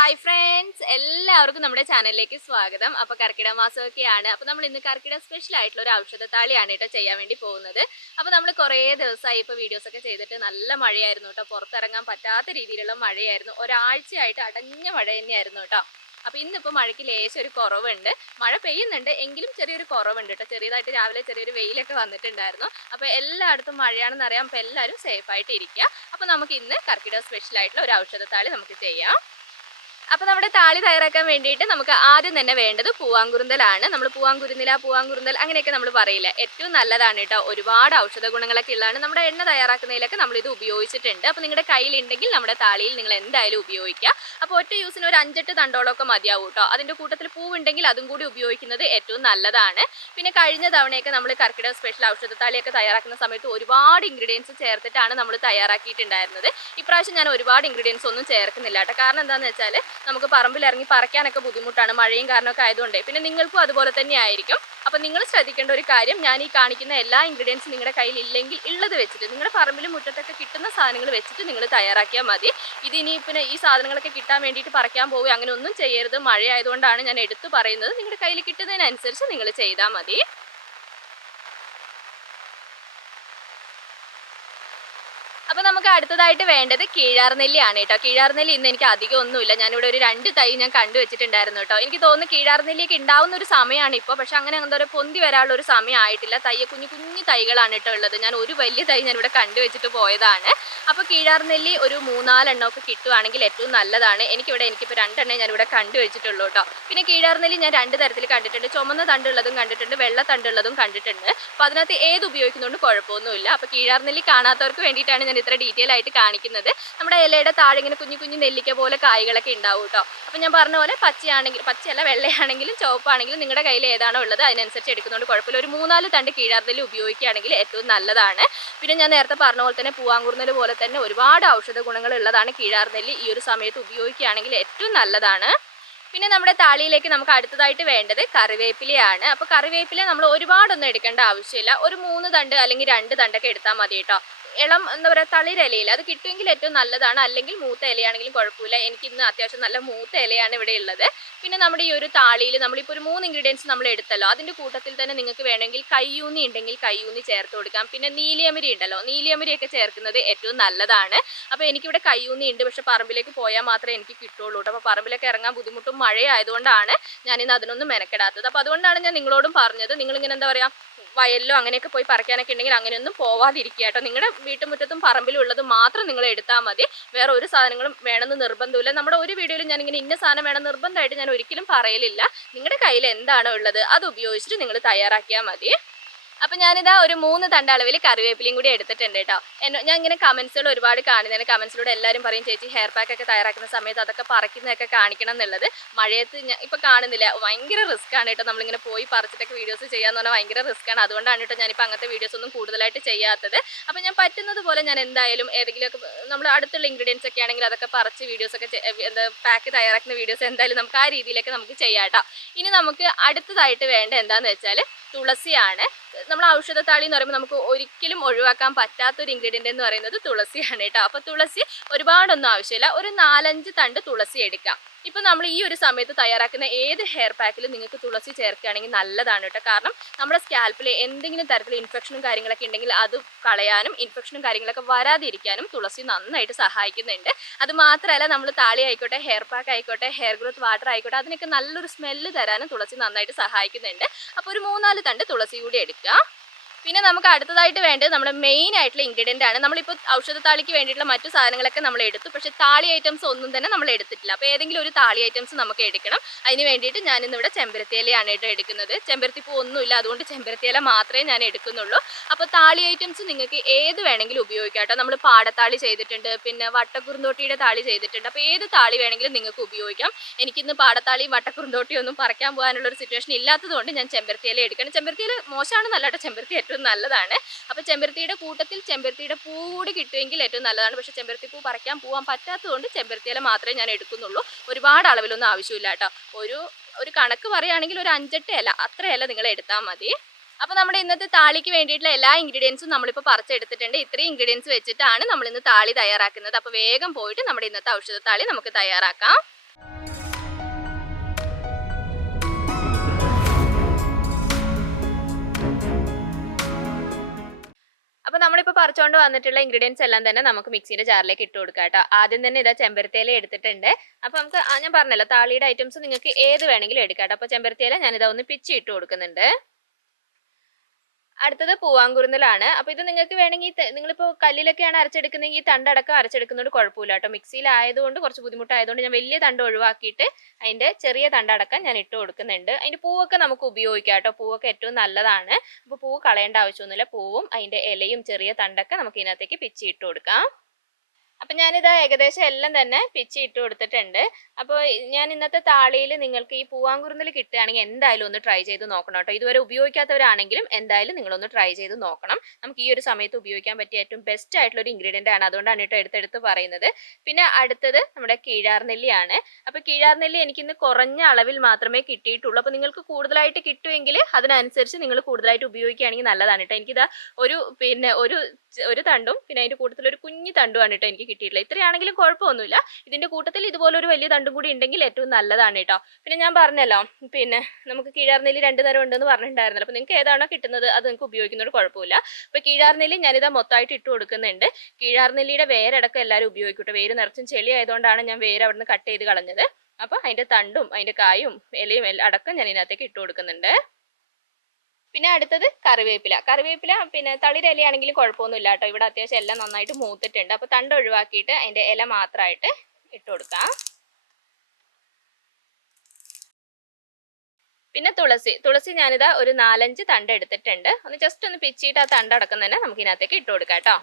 Hi friends, എല്ലാവർക്കും നമ്മുടെ ചാനലിലേക്ക് സ്വാഗതം. അപ്പോൾ കർക്കിടക മാസമൊക്കെയാണ്. അപ്പോൾ നമ്മൾ ഇന്ന് കർക്കിടക സ്പെഷ്യൽ ആയിട്ടുള്ള ഒരു ഔഷധത്താളിയാണ് കേട്ടോ ചെയ്യാൻ വേണ്ടി പോകുന്നത്. അപ്പോൾ നമ്മൾ കുറേ ദിവസമായി ഇപ്പോൾ വീഡിയോസൊക്കെ ചെയ്തിട്ട് നല്ല മഴയായിരുന്നു കേട്ടോ. പുറത്തിറങ്ങാൻ പറ്റാത്ത രീതിയിലുള്ള മഴയായിരുന്നു. ഒരാഴ്ചയായിട്ട് അടഞ്ഞ മഴ തന്നെയായിരുന്നു കേട്ടോ. അപ്പോൾ ഇന്നിപ്പോൾ മഴയ്ക്ക് ലേശം ഒരു കുറവുണ്ട്. മഴ പെയ്യുന്നുണ്ട് എങ്കിലും ചെറിയൊരു കുറവുണ്ട് കേട്ടോ. ചെറിയതായിട്ട് രാവിലെ ചെറിയൊരു വെയിലൊക്കെ വന്നിട്ടുണ്ടായിരുന്നു. അപ്പോൾ എല്ലായിടത്തും മഴയാണെന്ന് അറിയാം. അപ്പോൾ എല്ലാവരും സേഫായിട്ട് ഇരിക്കുക. അപ്പോൾ നമുക്ക് ഇന്ന് കർക്കിടക സ്പെഷ്യൽ ആയിട്ടുള്ള ഒരു ഔഷധത്താളി നമുക്ക് ചെയ്യാം. അപ്പോൾ നമ്മുടെ താളി തയ്യാറാക്കാൻ വേണ്ടിയിട്ട് നമുക്ക് ആദ്യം തന്നെ വേണ്ടത് പൂവാങ്കുറുന്തലാണ്. നമ്മൾ പൂവാങ്കുറുന്തൽ അങ്ങനെയൊക്കെ നമ്മൾ പറയില്ല. ഏറ്റവും നല്ലതാണ് കേട്ടോ. ഒരുപാട് ഔഷധ ഗുണങ്ങളൊക്കെ ഉള്ളതാണ്. നമ്മുടെ എണ്ണ തയ്യാറാക്കുന്നതിലൊക്കെ നമ്മളിത് ഉപയോഗിച്ചിട്ടുണ്ട്. അപ്പോൾ നിങ്ങളുടെ കയ്യിലുണ്ടെങ്കിൽ നമ്മുടെ താളിയിൽ നിങ്ങൾ എന്തായാലും ഉപയോഗിക്കുക. അപ്പോൾ ഒറ്റ യൂസിന് ഒരു 5-8 തണ്ടോളമൊക്കെ മതിയാവും കേട്ടോ. അതിൻ്റെ കൂട്ടത്തിൽ പൂവുണ്ടെങ്കിൽ അതും കൂടി ഉപയോഗിക്കുന്നത് ഏറ്റവും നല്ലതാണ്. പിന്നെ കഴിഞ്ഞ തവണയൊക്കെ നമ്മൾ കർക്കിടക സ്പെഷ്യൽ ഔഷധത്താളിയൊക്കെ തയ്യാറാക്കുന്ന സമയത്ത് ഒരുപാട് ഇൻഗ്രീഡിയൻസ് ചേർത്തിട്ടാണ് നമ്മൾ തയ്യാറാക്കിയിട്ടുണ്ടായിരുന്നത്. ഇപ്രാവശ്യം ഞാൻ ഒരുപാട് ഇൻഗ്രീഡിയൻസ് ഒന്നും ചേർക്കുന്നില്ല കേട്ടോ. കാരണം എന്താണെന്ന് വെച്ചാൽ നമുക്ക് പറമ്പിൽ ഇറങ്ങി പറിക്കാനൊക്കെ ബുദ്ധിമുട്ടാണ്, മഴയും കാരണമൊക്കെ ആയതുകൊണ്ട്. പിന്നെ നിങ്ങൾക്കും അതുപോലെ തന്നെ ആയിരിക്കും. അപ്പോൾ നിങ്ങൾ ശ്രദ്ധിക്കേണ്ട ഒരു കാര്യം, ഞാൻ ഈ കാണിക്കുന്ന എല്ലാ ഇൻഗ്രീഡിയൻസും നിങ്ങളുടെ കയ്യിൽ ഇല്ലെങ്കിൽ ഉള്ളത് വെച്ചിട്ട് നിങ്ങളുടെ പറമ്പിലും മുറ്റത്തൊക്കെ കിട്ടുന്ന സാധനങ്ങൾ വെച്ചിട്ട് നിങ്ങൾ തയ്യാറാക്കിയാൽ മതി. ഇതിനി പിന്നെ ഈ സാധനങ്ങളൊക്കെ കിട്ടാൻ വേണ്ടിയിട്ട് പറിക്കാൻ പോവുക അങ്ങനെ ഒന്നും ചെയ്യരുത്. മഴയായതുകൊണ്ടാണ് ഞാൻ എടുത്തു പറയുന്നത്. നിങ്ങളുടെ കയ്യിൽ കിട്ടുന്നതിനനുസരിച്ച് നിങ്ങൾ ചെയ്താൽ മതി. അപ്പോൾ നമുക്ക് അടുത്തതായിട്ട് വേണ്ടത് കീഴാർനെല്ലിയാണ് കേട്ടോ. കീഴാർനെല്ലി ഇന്ന് എനിക്ക് അധികം ഒന്നുമില്ല. ഞാനിവിടെ ഒരു 2 തൈ ഞാൻ കണ്ടുവച്ചിട്ടുണ്ടായിരുന്നു കേട്ടോ. എനിക്ക് തോന്നുന്നു കീഴാർനെല്ലിയൊക്കെ ഉണ്ടാവുന്ന ഒരു സമയമാണ് ഇപ്പോൾ. പക്ഷെ അങ്ങനെ എന്താ പറയുക, പൊന്തി വരാനുള്ള ഒരു സമയം ആയിട്ടില്ല. കുഞ്ഞു കുഞ്ഞു തൈകളാണ് കേട്ടോ ഉള്ളത്. ഞാൻ ഒരു വലിയ തൈ ഞാനിവിടെ കണ്ടുവച്ചിട്ട് പോയതാണ്. അപ്പോൾ കീഴാർനെല്ലി ഒരു 3-4 എണ്ണമൊക്കെ കിട്ടുവാണെങ്കിൽ ഏറ്റവും നല്ലതാണ്. എനിക്കിപ്പോൾ 2 എണ്ണേ ഞാനിവിടെ കണ്ടുവച്ചിട്ടുള്ളൂ കേട്ടോ. പിന്നെ കീഴാർനെല്ലി ഞാൻ 2 തരത്തിൽ കണ്ടിട്ടുണ്ട്. ചുമന്ന തണ്ടുള്ളതും കണ്ടിട്ടുണ്ട്, വെള്ള തണ്ടുള്ളതും കണ്ടിട്ടുണ്ട്. അപ്പോൾ അതിനകത്ത് ഏത് ഉപയോഗിക്കുന്നതുകൊണ്ട് കുഴപ്പമൊന്നുമില്ല. അപ്പോൾ കീഴാർനെല്ലി കാണാത്തവർക്ക് വേണ്ടിയിട്ടാണ് ഞാൻ ഇത്ര ഡീറ്റെയിൽ ആയിട്ട് കാണിക്കുന്നത്. നമ്മുടെ ഇലയുടെ താഴെ ഇങ്ങനെ കുഞ്ഞു കുഞ്ഞു നെല്ലിക്ക പോലെ കായ്കളൊക്കെ ഉണ്ടാവും കേട്ടോ. അപ്പോൾ ഞാൻ പറഞ്ഞ പോലെ പച്ചയല്ല വെള്ളയാണെങ്കിലും ചുവപ്പാണെങ്കിലും നിങ്ങളുടെ കയ്യിൽ ഏതാണോ ഉള്ളത് അതിനനുസരിച്ച് എടുക്കുന്നതുകൊണ്ട് കുഴപ്പമില്ല. ഒരു 3-4 തണ്ട് കീഴാർനെല്ലി ഉപയോഗിക്കുകയാണെങ്കിൽ ഏറ്റവും നല്ലതാണ്. പിന്നെ ഞാൻ നേരത്തെ പറഞ്ഞ പോലെ തന്നെ പൂവാങ്കുറുന്നൽ പോലെ തന്നെ ഒരുപാട് ഔഷധ ഗുണങ്ങൾ ഉള്ളതാണ് കീഴാർനെല്ലി. ഈ ഒരു സമയത്ത് ഉപയോഗിക്കുകയാണെങ്കിൽ ഏറ്റവും നല്ലതാണ്. പിന്നെ നമ്മുടെ താളിയിലേക്ക് നമുക്ക് അടുത്തതായിട്ട് വേണ്ടത് കറിവേപ്പിലയാണ്. അപ്പോൾ കറിവേപ്പില നമ്മൾ ഒരുപാടൊന്നും എടുക്കേണ്ട ആവശ്യമില്ല. ഒരു 3 തണ്ട് അല്ലെങ്കിൽ 2 തണ്ടൊക്കെ എടുത്താൽ മതി കേട്ടോ. ഇളം എന്താ പറയുക, തളിരിലയിൽ അത് കിട്ടുമെങ്കിൽ ഏറ്റവും നല്ലതാണ്. അല്ലെങ്കിൽ മൂത്ത ഇലയാണെങ്കിലും കുഴപ്പമില്ല. എനിക്കിന്ന് അത്യാവശ്യം നല്ല മൂത്ത ഇലയാണ് ഇവിടെ ഉള്ളത്. പിന്നെ നമ്മുടെ ഈ ഒരു താളിയിൽ നമ്മളിപ്പോൾ ഒരു 3 ഇൻഗ്രീഡിയൻസ് നമ്മൾ എടുത്തല്ലോ. അതിൻ്റെ കൂട്ടത്തിൽ തന്നെ നിങ്ങൾക്ക് വേണമെങ്കിൽ കയ്യൂന്നി ഉണ്ടെങ്കിൽ കയ്യൂന്നി ചേർത്ത് കൊടുക്കാം. പിന്നെ നീലിയമരി ഉണ്ടല്ലോ, നീലിയമരിയൊക്കെ ചേർക്കുന്നത് ഏറ്റവും നല്ലതാണ്. അപ്പോൾ എനിക്കിവിടെ കയ്യൂന്നി ഉണ്ട്, പക്ഷേ പറമ്പിലേക്ക് പോയാൽ മാത്രമേ എനിക്ക് കിട്ടുള്ളൂ കേട്ടോ. അപ്പോൾ പറമ്പിലേക്ക് ഇറങ്ങാൻ ബുദ്ധിമുട്ടും മഴയായതുകൊണ്ടാണ് ഞാനിന്ന് അതിനൊന്നും മെനക്കെടാത്തത്. അപ്പോൾ അതുകൊണ്ടാണ് ഞാൻ നിങ്ങളോടും പറഞ്ഞത്, നിങ്ങളിങ്ങനെ എന്താ പറയുക, വയലിലോ അങ്ങനെയൊക്കെ പോയി പറിക്കാനൊക്കെ ഉണ്ടെങ്കിൽ അങ്ങനെയൊന്നും പോവാതിരിക്കുക കേട്ടോ. നിങ്ങളുടെ വീട്ടുമുറ്റത്തും പറമ്പിലും ഉള്ളത് മാത്രം നിങ്ങൾ എടുത്താൽ മതി. വേറെ ഒരു സാധനങ്ങളും വേണമെന്ന് നിർബന്ധമില്ല. നമ്മുടെ ഒരു വീഡിയോയിൽ ഞാനിങ്ങനെ ഇന്ന സാധനം വേണം നിർബന്ധമായിട്ട് ഞാൻ ഒരിക്കലും പറയലില്ല. നിങ്ങളുടെ കയ്യിൽ എന്താണോ ഉള്ളത് അത് ഉപയോഗിച്ചിട്ട് നിങ്ങൾ തയ്യാറാക്കിയാൽ മതി. അപ്പം ഞാനിതാ ഒരു 3 തണ്ട് അളവിൽ കറിവേപ്പിലയും കൂടി എടുത്തിട്ടുണ്ട് കേട്ടോ. ഞാൻ ഇങ്ങനെ കമൻസുകൾ ഒരുപാട് കാണുന്നതിന് കമൻസിലൂടെ എല്ലാവരും പറയും, ചേച്ചി ഹെയർ പാക്ക് ഒക്കെ തയ്യാറാക്കുന്ന സമയത്ത് അതൊക്കെ പറിക്കുന്നതൊക്കെ കാണിക്കണം എന്നുള്ളത്. മഴയത്ത് ഞാൻ ഇപ്പോൾ കാണുന്നില്ല, ഭയങ്കര റിസ്ക് ആണ് കേട്ടോ. നമ്മളിങ്ങനെ പോയി പറിച്ചിട്ടൊക്കെ വീഡിയോസ് ചെയ്യാന്ന് പറഞ്ഞാൽ ഭയങ്കര റിസ്ക് ആണ്. അതുകൊണ്ടാണ് കേട്ടോ ഞാനിപ്പോൾ അങ്ങനത്തെ വീഡിയോസ് ഒന്നും കൂടുതലായിട്ട് ചെയ്യാത്തത്. അപ്പോൾ ഞാൻ പറ്റുന്നത് പോലെ ഞാൻ എന്തായാലും ഏതെങ്കിലുമൊക്കെ നമ്മൾ അടുത്തുള്ള ഇൻഗ്രീഡിയൻസ് ഒക്കെ ആണെങ്കിൽ അതൊക്കെ പറിച്ച് വീഡിയോസൊക്കെ പാക്ക് തയ്യാറാക്കുന്ന വീഡിയോസ് എന്തായാലും നമുക്ക് ആ രീതിയിലൊക്കെ നമുക്ക് ചെയ്യാം കേട്ടോ. ഇനി നമുക്ക് അടുത്തതായിട്ട് വേണ്ട എന്താണെന്ന് വെച്ചാൽ തുളസിയാണ്. നമ്മൾ ഔഷധത്താളി എന്ന് പറയുമ്പോൾ നമുക്ക് ഒരിക്കലും ഒഴിവാക്കാൻ പറ്റാത്തൊരു ഇൻഗ്രീഡിയൻ്റ് എന്ന് പറയുന്നത് തുളസിയാണ് കേട്ടോ. അപ്പോൾ തുളസി ഒരുപാടൊന്നും ആവശ്യമില്ല. ഒരു 4-5 തണ്ട് തുളസി എടുക്കാം. ഇപ്പോൾ നമ്മൾ ഈ ഒരു സമയത്ത് തയ്യാറാക്കുന്ന ഏത് ഹെയർ പാക്കിലും നിങ്ങൾക്ക് തുളസി ചേർക്കുകയാണെങ്കിൽ നല്ലതാണ് കേട്ടോ. കാരണം നമ്മുടെ സ്കാൽപ്പിൽ എന്തെങ്കിലും തരത്തിൽ ഇൻഫെക്ഷനും കാര്യങ്ങളൊക്കെ ഉണ്ടെങ്കിൽ അത് കളയാനും ഇൻഫെക്ഷനും കാര്യങ്ങളൊക്കെ വരാതിരിക്കാനും തുളസി നന്നായിട്ട് സഹായിക്കുന്നുണ്ട്. അത് മാത്രമല്ല, നമ്മൾ താളി ആയിക്കോട്ടെ, ഹെയർ പാക്ക് ആയിക്കോട്ടെ, ഹെയർ ഗ്രോത്ത് വാട്ടർ ആയിക്കോട്ടെ, അതിനൊക്കെ നല്ലൊരു സ്മെല്ല് തരാനും തുളസി നന്നായിട്ട് സഹായിക്കുന്നുണ്ട്. അപ്പോൾ ഒരു 3-4 തണ്ട് തുളസി കൂടി എടുക്കുക. പിന്നെ നമുക്ക് അടുത്തതായിട്ട് വേണ്ടത് നമ്മുടെ മെയിൻ ആയിട്ടുള്ള ഇൻഗ്രീഡിയൻ്റ് ആണ്. നമ്മളിപ്പോൾ ഔഷധത്താളിക്ക് വേണ്ടിയിട്ടുള്ള മറ്റു സാധനങ്ങളൊക്കെ നമ്മൾ എടുത്തു, പക്ഷേ താളി ഐറ്റംസ് ഒന്നും തന്നെ നമ്മൾ എടുത്തിട്ടില്ല. അപ്പോൾ ഏതെങ്കിലും ഒരു താളി ഐറ്റംസ് നമുക്ക് എടുക്കണം. അതിന് വേണ്ടിയിട്ട് ഞാനിന്നിവിടെ ചെമ്പരത്തിയിലയാണ് കേട്ടോ എടുക്കുന്നത്. ചെമ്പരത്തിപ്പൂ ഒന്നുമില്ല, അതുകൊണ്ട് ചെമ്പരത്തിയില മാത്രമേ ഞാൻ എടുക്കുന്നുള്ളൂ. അപ്പോൾ താളി ഐറ്റംസ് നിങ്ങൾക്ക് ഏത് വേണമെങ്കിലും ഉപയോഗിക്കാം കേട്ടോ. നമ്മൾ പാടത്താളി ചെയ്തിട്ടുണ്ട്, പിന്നെ വട്ടക്കുറുന്തോട്ടിയുടെ താളി ചെയ്തിട്ടുണ്ട്. അപ്പോൾ ഏത് താളി വേണമെങ്കിലും നിങ്ങൾക്ക് ഉപയോഗിക്കാം. എനിക്കിന്ന് പാടത്താളിയും വട്ടക്കുറുന്തോട്ടിയും ഒന്നും പറിക്കാൻ പോകാനുള്ളൊരു സിറ്റുവേഷൻ ഇല്ലാത്തതുകൊണ്ട് ഞാൻ ചെമ്പരത്തിയില എടുക്കണം. ചെമ്പരത്തിയില മോശമാണെന്നല്ല കേട്ടോ, ചെമ്പരത്തി ഏറ്റവും നല്ലതാണ്. അപ്പോൾ ചെമ്പരത്തിയുടെ കൂട്ടത്തിൽ ചെമ്പരത്തിയുടെ പൂ കൂടി കിട്ടുമെങ്കിൽ ഏറ്റവും നല്ലതാണ്. പക്ഷേ ചെമ്പരത്തി പൂ പറിക്കാൻ പോകാൻ പറ്റാത്തതുകൊണ്ട് ചെമ്പരത്തിയില മാത്രമേ ഞാൻ എടുക്കുന്നുള്ളൂ. ഒരുപാട് അളവിലൊന്നും ആവശ്യമില്ല കേട്ടോ. ഒരു കണക്ക് പറയുകയാണെങ്കിൽ ഒരു 5-8 ഇല, അത്ര ഇല നിങ്ങൾ എടുത്താൽ മതി. അപ്പോൾ നമ്മുടെ ഇന്നത്തെ താളിക്ക് വേണ്ടിയിട്ടുള്ള എല്ലാ ഇൻഗ്രീഡിയൻസും നമ്മളിപ്പോൾ പറിച്ചെടുത്തിട്ടുണ്ട്. ഇത്രയും ഇൻഗ്രീഡിയൻസ് വെച്ചിട്ടാണ് നമ്മൾ ഇന്ന് താളി തയ്യാറാക്കുന്നത്. അപ്പോൾ വേഗം പോയിട്ട് നമ്മുടെ ഇന്നത്തെ ഔഷധത്താളി നമുക്ക് തയ്യാറാക്കാം. അപ്പോൾ നമ്മളിപ്പോൾ പറിച്ചുകൊണ്ട് വന്നിട്ടുള്ള ഇൻഗ്രീഡിയൻസ് എല്ലാം തന്നെ നമുക്ക് മിക്സിയുടെ ജാറിലേക്ക് ഇട്ട് കൊടുക്കാം കേട്ടോ. ആദ്യം തന്നെ ഇതാ ചെമ്പരത്തിയില എടുത്തിട്ടുണ്ട്. അപ്പോൾ നമുക്ക് ഞാൻ പറഞ്ഞല്ലോ താളിയുടെ ഐറ്റംസ് നിങ്ങൾക്ക് ഏത് വേണമെങ്കിലും എടുക്കാം കേട്ടോ. അപ്പോൾ ചെമ്പരത്തിയില ഞാനിതാ ഒന്ന് പിച്ചി ഇട്ട് കൊടുക്കുന്നുണ്ട്. അടുത്തത് പൂവാങ്കുറുന്നലാണ്. അപ്പോൾ ഇത് നിങ്ങൾക്ക് വേണമെങ്കിൽ നിങ്ങളിപ്പോൾ കല്ലിലൊക്കെയാണ് അരച്ചെടുക്കുന്നതെങ്കിൽ ഈ തണ്ടടക്കം അരച്ചെടുക്കുന്നതുകൊണ്ട് കുഴപ്പമില്ല കേട്ടോ. മിക്സിയിലായതുകൊണ്ട് കുറച്ച് ബുദ്ധിമുട്ടായതുകൊണ്ട് ഞാൻ വലിയ തണ്ട് ഒഴിവാക്കിയിട്ട് അതിൻ്റെ ചെറിയ തണ്ടടക്കം ഞാൻ ഇട്ട് കൊടുക്കുന്നുണ്ട്. അതിൻ്റെ പൂവൊക്കെ നമുക്ക് ഉപയോഗിക്കാം കേട്ടോ. പൂവൊക്കെ ഏറ്റവും നല്ലതാണ്. അപ്പോൾ പൂവ് കളയേണ്ട ആവശ്യമൊന്നുമില്ല. പൂവും അതിൻ്റെ ഇലയും ചെറിയ തണ്ടൊക്കെ നമുക്ക് ഇതിനകത്തേക്ക് പിച്ചി ഇട്ട് കൊടുക്കാം. അപ്പം ഞാനിതാ ഏകദേശം എല്ലാം തന്നെ പിച്ചി ഇട്ട് കൊടുത്തിട്ടുണ്ട്. അപ്പോൾ ഞാൻ ഇന്നത്തെ താളിയിൽ നിങ്ങൾക്ക് ഈ പൂവാങ്കുറുന്നൽ കിട്ടുകയാണെങ്കിൽ എന്തായാലും ഒന്ന് ട്രൈ ചെയ്ത് നോക്കണം കേട്ടോ. ഇതുവരെ ഉപയോഗിക്കാത്തവരാണെങ്കിലും എന്തായാലും നിങ്ങളൊന്ന് ട്രൈ ചെയ്ത് നോക്കണം. നമുക്ക് ഈ ഒരു സമയത്ത് ഉപയോഗിക്കാൻ പറ്റിയ ഏറ്റവും ബെസ്റ്റ് ആയിട്ടുള്ള ഒരു ഇൻഗ്രീഡിയൻ്റ് ആണ്. അതുകൊണ്ടാണ് കേട്ടോ എടുത്തെടുത്ത് പറയുന്നത്. പിന്നെ അടുത്തത് നമ്മുടെ കീഴാർനെല്ലിയാണ്. അപ്പോൾ കീഴാർനെല്ലി എനിക്കിന്ന് കുറഞ്ഞ അളവിൽ മാത്രമേ കിട്ടിയിട്ടുള്ളൂ. അപ്പോൾ നിങ്ങൾക്ക് കൂടുതലായിട്ട് കിട്ടുമെങ്കിൽ അതിനനുസരിച്ച് നിങ്ങൾ കൂടുതലായിട്ട് ഉപയോഗിക്കുകയാണെങ്കിൽ നല്ലതാണ് കേട്ടോ. എനിക്കിതാ ഒരു തണ്ടും പിന്നെ അതിൻ്റെ കൂട്ടത്തിൽ ഒരു കുഞ്ഞു തണ്ടുമാണ് കേട്ടോ എനിക്ക് കിട്ടിയിട്ടില്ല. ഇത്രയാണെങ്കിലും കുഴപ്പമൊന്നുമില്ല. ഇതിൻ്റെ കൂട്ടത്തിൽ ഇതുപോലെ ഒരു വലിയ തണ്ടും കൂടി ഉണ്ടെങ്കിൽ ഏറ്റവും നല്ലതാണ് കേട്ടോ. പിന്നെ ഞാൻ പറഞ്ഞല്ലോ നമുക്ക് കീഴാർനെല്ലി 2 തരം ഉണ്ടെന്ന് പറഞ്ഞിട്ടുണ്ടായിരുന്നല്ലോ. അപ്പോൾ നിങ്ങൾക്ക് ഏതാണോ കിട്ടുന്നത് അത് നിങ്ങൾക്ക് ഉപയോഗിക്കുന്നതുകൊണ്ട് കുഴപ്പമില്ല. അപ്പോൾ കീഴാർനെല്ലി ഞാനിതാ മൊത്തമായിട്ട് ഇട്ട് കൊടുക്കുന്നുണ്ട്. കീഴാർനെല്ലിയുടെ വേരടക്കം എല്ലാവരും ഉപയോഗിക്കട്ടെ. വേര് നിറച്ചും ചെളി ആയതുകൊണ്ടാണ് ഞാൻ വേര് അവിടെ നിന്ന് കട്ട് ചെയ്ത് കളഞ്ഞത്. അപ്പോൾ അതിൻ്റെ തണ്ടും അതിൻ്റെ കായും ഇലയും അടക്കം ഞാൻ ഇതിനകത്തേക്ക് ഇട്ട് കൊടുക്കുന്നുണ്ട്. പിന്നെ അടുത്തത് കറിവേപ്പില പിന്നെ തളിരിലയാണെങ്കിലും കുഴപ്പമൊന്നുമില്ല കേട്ടോ. ഇവിടെ അത്യാവശ്യം എല്ലാം നന്നായിട്ട് മൂത്തിട്ടുണ്ട്. അപ്പോൾ തണ്ട് ഒഴിവാക്കിയിട്ട് അതിൻ്റെ ഇല മാത്രമായിട്ട് ഇട്ട് കൊടുക്കാം. പിന്നെ തുളസി ഞാനിതാ ഒരു 4-5 തണ്ട് എടുത്തിട്ടുണ്ട്. ജസ്റ്റ് ഒന്ന് പിച്ചിയിട്ട് ആ തണ്ട് അടക്കം തന്നെ നമുക്ക് ഇതിനകത്തേക്ക് ഇട്ട് കൊടുക്കാം കേട്ടോ.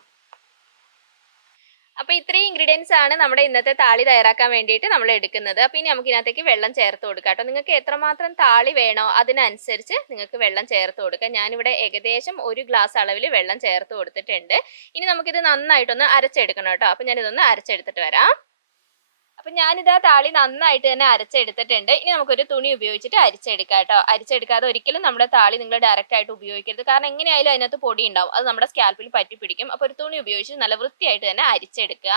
അപ്പോൾ ഇത്രയും ഇൻഗ്രീഡിയൻസ് ആണ് നമ്മുടെ ഇന്നത്തെ താളി തയ്യാറാക്കാൻ വേണ്ടിയിട്ട് നമ്മൾ എടുക്കുന്നത്. അപ്പോൾ ഇനി നമുക്ക് ഇതിനകത്തേക്ക് വെള്ളം ചേർത്ത് കൊടുക്കാം കേട്ടോ. നിങ്ങൾക്ക് എത്രമാത്രം താളി വേണോ അതിനനുസരിച്ച് നിങ്ങൾക്ക് വെള്ളം ചേർത്ത് കൊടുക്കാം. ഞാനിവിടെ ഏകദേശം 1 ഗ്ലാസ് അളവിൽ വെള്ളം ചേർത്ത് കൊടുത്തിട്ടുണ്ട്. ഇനി നമുക്കിത് നന്നായിട്ടൊന്ന് അരച്ചെടുക്കണം കേട്ടോ. അപ്പോൾ ഞാനിതൊന്ന് അരച്ചെടുത്തിട്ട് വരാം. അപ്പം ഞാനിതാ താളി നന്നായിട്ട് തന്നെ അരച്ചെടുത്തിട്ടുണ്ട്. ഇനി നമുക്കൊരു തുണി ഉപയോഗിച്ചിട്ട് അരിച്ചെടുക്കാം കേട്ടോ. അരിച്ചെടുക്കാതെ ഒരിക്കലും നമ്മുടെ താളി നിങ്ങൾ ഡയറക്റ്റ് ആയിട്ട് ഉപയോഗിക്കരുത്. കാരണം എങ്ങനെയായാലും അതിനകത്ത് പൊടി ഉണ്ടാവും. അത് നമ്മുടെ സ്കാൽപ്പിൽ പറ്റി പിടിക്കും. അപ്പോൾ ഒരു തുണി ഉപയോഗിച്ച് നല്ല വൃത്തിയായിട്ട് തന്നെ അരിച്ചെടുക്കുക.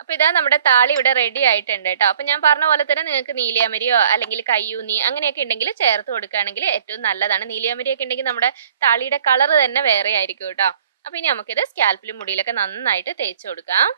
അപ്പോൾ ഇതാ നമ്മുടെ താളി ഇവിടെ റെഡി ആയിട്ടുണ്ട് കേട്ടോ. അപ്പോൾ ഞാൻ പറഞ്ഞ പോലെ തന്നെ നിങ്ങൾക്ക് നീലിയാമരിയോ അല്ലെങ്കിൽ കയ്യൂന്നി അങ്ങനെയൊക്കെ ഉണ്ടെങ്കിൽ ചേർത്ത് കൊടുക്കുകയാണെങ്കിൽ ഏറ്റവും നല്ലതാണ്. നീലിയാമരിയൊക്കെ ഉണ്ടെങ്കിൽ നമ്മുടെ താളിയുടെ കളർ തന്നെ വേറെ ആയിരിക്കും കേട്ടോ. അപ്പോൾ ഇനി നമുക്കിത് സ്കാൽപ്പിലും മുടിയിലൊക്കെ നന്നായിട്ട് തേച്ച് കൊടുക്കാം.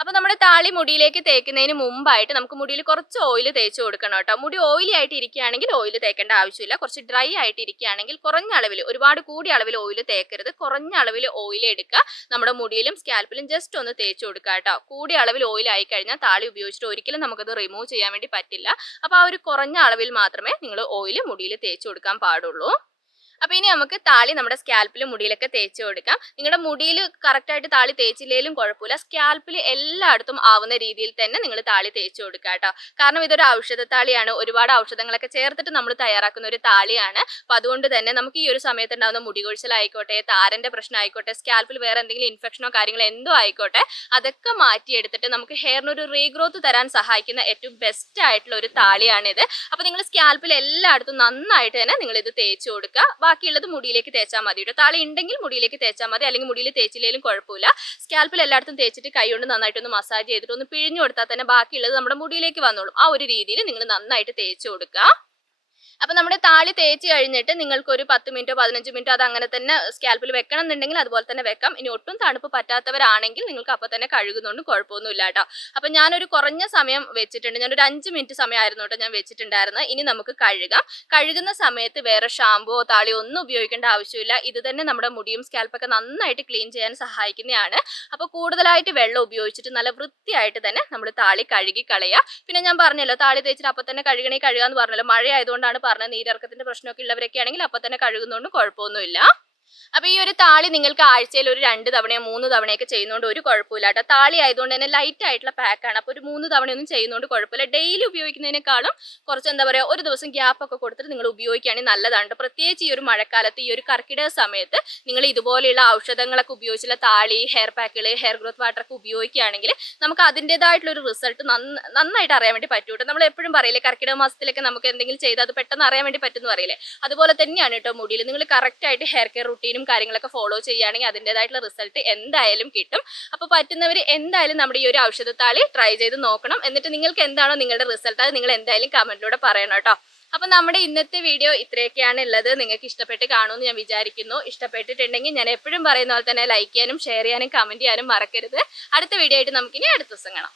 അപ്പോൾ നമ്മുടെ താളി മുടിയിലേക്ക് തേക്കുന്നതിന് മുമ്പായിട്ട് നമുക്ക് മുടിയിൽ കുറച്ച് ഓയിൽ തേച്ച് കൊടുക്കണം കേട്ടോ. മുടി ഓയിലി ആയിട്ട് ഇരിക്കുകയാണെങ്കിൽ ഓയിൽ തേക്കേണ്ട ആവശ്യമില്ല. കുറച്ച് ഡ്രൈ ആയിട്ട് ഇരിക്കുകയാണെങ്കിൽ കുറഞ്ഞ അളവിൽ, ഒരുപാട് കൂടിയ അളവിൽ ഓയിൽ തേക്കരുത്. കുറഞ്ഞ അളവിൽ ഓയിൽ എടുക്കുക. നമ്മുടെ മുടിയിലും സ്കാൽപ്പിലും ജസ്റ്റ് ഒന്ന് തേച്ച് കൊടുക്കുക കേട്ടോ. കൂടിയ അളവിൽ ഓയിൽ ആയി കഴിഞ്ഞാൽ താളി ഉപയോഗിച്ചിട്ട് ഒരിക്കലും നമുക്കത് റിമൂവ് ചെയ്യാൻ വേണ്ടി പറ്റില്ല. അപ്പോൾ ആ ഒരു കുറഞ്ഞ അളവിൽ മാത്രമേ നിങ്ങൾ ഓയിൽ മുടിയിൽ തേച്ച് കൊടുക്കാൻ പാടുള്ളൂ. അപ്പോൾ ഇനി നമുക്ക് താളി നമ്മുടെ സ്കാൽപ്പിലും മുടിയിലൊക്കെ തേച്ച് കൊടുക്കാം. നിങ്ങളുടെ മുടിയിൽ കറക്റ്റായിട്ട് താളി തേച്ചില്ലേലും കുഴപ്പമില്ല. സ്കാൽപ്പിൽ എല്ലായിടത്തും ആവുന്ന രീതിയിൽ തന്നെ നിങ്ങൾ താളി തേച്ച് കൊടുക്കുക കേട്ടോ. കാരണം ഇതൊരു ഔഷധ താളിയാണ്. ഒരുപാട് ഔഷധങ്ങളൊക്കെ ചേർത്തിട്ട് നമ്മൾ തയ്യാറാക്കുന്ന ഒരു താളിയാണ്. അപ്പോൾ അതുകൊണ്ട് തന്നെ നമുക്ക് ഈ ഒരു സമയത്ത് ഉണ്ടാകുന്ന മുടി കൊഴിച്ചിലായിക്കോട്ടെ, താരൻ്റെ പ്രശ്നം ആയിക്കോട്ടെ, സ്കാൽപ്പിൽ വേറെ എന്തെങ്കിലും ഇൻഫെക്ഷനോ കാര്യങ്ങളോ എന്തോ ആയിക്കോട്ടെ, അതൊക്കെ മാറ്റിയെടുത്തിട്ട് നമുക്ക് ഹെയറിനൊരു റീഗ്രോത്ത് തരാൻ സഹായിക്കുന്ന ഏറ്റവും ബെസ്റ്റ് ആയിട്ടുള്ള ഒരു താളിയാണിത്. അപ്പോൾ നിങ്ങൾ സ്കാൽപ്പിൽ എല്ലായിടത്തും നന്നായിട്ട് തന്നെ നിങ്ങളിത് തേച്ച് കൊടുക്കുക. ബാക്കിയുള്ളത് മുടിയിലേക്ക് തേച്ചാൽ മതി കേട്ടോ. താളി ഉണ്ടെങ്കിൽ മുടിയിലേക്ക് തേച്ചാൽ മതി, അല്ലെങ്കിൽ മുടിയിൽ തേച്ചില്ലെങ്കിലും കുഴപ്പമില്ല. സ്കാൽപ്പിൽ എല്ലായിടത്തും തേച്ചിട്ട് കൈ കൊണ്ട് നന്നായിട്ടൊന്ന് മസാജ് ചെയ്തിട്ട് ഒന്ന് പിഴിഞ്ഞു കൊടുത്താൽ തന്നെ ബാക്കിയുള്ളത് നമ്മുടെ മുടിയിലേക്ക് വന്നോളും. ആ ഒരു രീതിയിൽ നിങ്ങൾ നന്നായിട്ട് തേച്ച് കൊടുക്കുക. അപ്പോൾ നമ്മുടെ താളി തേച്ച് കഴിഞ്ഞിട്ട് നിങ്ങൾക്ക് ഒരു 10 മിനിറ്റോ 15 മിനിറ്റോ അത് അങ്ങനെ തന്നെ സ്കാൽപ്പിൽ വെക്കണം എന്നുണ്ടെങ്കിൽ അതുപോലെ തന്നെ വെക്കാം. ഇനി ഒട്ടും തണുപ്പ് പറ്റാത്തവരാണെങ്കിൽ നിങ്ങൾക്ക് അപ്പോൾ തന്നെ കഴുകുന്നതുകൊണ്ട് കുഴപ്പമൊന്നുമില്ല കേട്ടോ. അപ്പോൾ ഞാനൊരു കുറഞ്ഞ സമയം വെച്ചിട്ടുണ്ട്. ഞാനൊരു 5 മിനിറ്റ് സമയമായിരുന്നു കേട്ടോ ഞാൻ വെച്ചിട്ടുണ്ടായിരുന്നത്. ഇനി നമുക്ക് കഴുകാം. കഴുകുന്ന സമയത്ത് വേറെ ഷാമ്പുവോ താളിയോ ഒന്നും ഉപയോഗിക്കേണ്ട ആവശ്യമില്ല. ഇത് തന്നെ നമ്മുടെ മുടിയും സ്കാൽപ്പൊക്കെ നന്നായിട്ട് ക്ലീൻ ചെയ്യാൻ സഹായിക്കുന്നതാണ്. അപ്പോൾ കൂടുതലായിട്ട് വെള്ളം ഉപയോഗിച്ചിട്ട് നല്ല വൃത്തിയായിട്ട് തന്നെ നമ്മൾ താളി കഴുകി കളയുക. പിന്നെ ഞാൻ പറഞ്ഞല്ലോ താളി തേച്ചിട്ട് അപ്പോൾ തന്നെ കഴുകാന്ന് പറഞ്ഞല്ലോ. മഴ ആയതുകൊണ്ടാണ് പറഞ്ഞ നീരിറക്കത്തിന്റെ പ്രശ്നമൊക്കെ ഉള്ളവരൊക്കെ ആണെങ്കിൽ അപ്പൊ തന്നെ കഴുകുന്നതുകൊണ്ട് കുഴപ്പമൊന്നുമില്ല. അപ്പൊ ഈ ഒരു താളി നിങ്ങൾക്ക് ആഴ്ചയിൽ ഒരു 2 തവണയോ 3 തവണയൊക്കെ ചെയ്യുന്നതുകൊണ്ട് ഒരു കുഴപ്പമില്ല കേട്ടോ. താളി ആയതുകൊണ്ട് തന്നെ ലൈറ്റ് ആയിട്ടുള്ള പാക്കാണ്. അപ്പോൾ ഒരു 3 തവണയൊന്നും ചെയ്യുന്നതുകൊണ്ട് കുഴപ്പമില്ല. ഡെയിലി ഉപയോഗിക്കുന്നതിനേക്കാളും കുറച്ച് എന്താ പറയുക, ഒരു ദിവസം ഗ്യാപ്പ് ഒക്കെ കൊടുത്തിട്ട് നിങ്ങൾ ഉപയോഗിക്കുകയാണെങ്കിൽ നല്ലതാണ്. പ്രത്യേകിച്ച് ഈ ഒരു മഴക്കാലത്ത്, ഈ ഒരു കർക്കിടക സമയത്ത് നിങ്ങൾ ഇതുപോലെയുള്ള ഔഷധങ്ങളൊക്കെ ഉപയോഗിച്ചുള്ള താളി, ഹെയർ പാക്കുകൾ, ഹെയർ ഗ്രോത്ത് വാട്ടർ ഒക്കെ ഉപയോഗിക്കുകയാണെങ്കിൽ നമുക്ക് അതിൻ്റെതായിട്ടുള്ള ഒരു റിസൾട്ട് നന്നായിട്ട് അറിയാൻ വേണ്ടി പറ്റും കേട്ടോ. നമ്മൾ എപ്പോഴും പറയില്ലേ കർക്കിടക മാസത്തിലൊക്കെ നമുക്ക് എന്തെങ്കിലും ചെയ്താൽ അത് പെട്ടെന്ന് അറിയാൻ വേണ്ടി പറ്റുമെന്ന് പറയില്ലേ, അതുപോലെ തന്നെയാണ് കേട്ടോ മുടിയിൽ. നിങ്ങൾ കറക്റ്റായിട്ട് ഹെയർ കെയർ റുട്ടീനും കാര്യങ്ങളൊക്കെ ഫോളോ ചെയ്യുകയാണെങ്കിൽ അതിൻ്റെതായിട്ടുള്ള റിസൾട്ട് എന്തായാലും കിട്ടും. അപ്പോൾ പറ്റുന്നവർ എന്തായാലും നമ്മുടെ ഈ ഒരു ഔഷധത്താളി ട്രൈ ചെയ്ത് നോക്കണം. എന്നിട്ട് നിങ്ങൾക്ക് എന്താണോ നിങ്ങളുടെ റിസൾട്ട് അത് നിങ്ങൾ എന്തായാലും കമന്റിലൂടെ പറയണം കേട്ടോ. അപ്പം നമ്മുടെ ഇന്നത്തെ വീഡിയോ ഇത്രയൊക്കെയാണ് ഉള്ളത്. നിങ്ങൾക്ക് ഇഷ്ടപ്പെട്ട് കാണുമെന്ന് ഞാൻ വിചാരിക്കുന്നു. ഇഷ്ടപ്പെട്ടിട്ടുണ്ടെങ്കിൽ ഞാൻ എപ്പോഴും പറയുന്ന പോലെ തന്നെ ലൈക്ക് ചെയ്യാനും ഷെയർ ചെയ്യാനും കമൻറ്റ് ചെയ്യാനും മറക്കരുത്. അടുത്ത വീഡിയോ ആയിട്ട് നമുക്കിനി അടുത്ത ദിവസം കാണാം.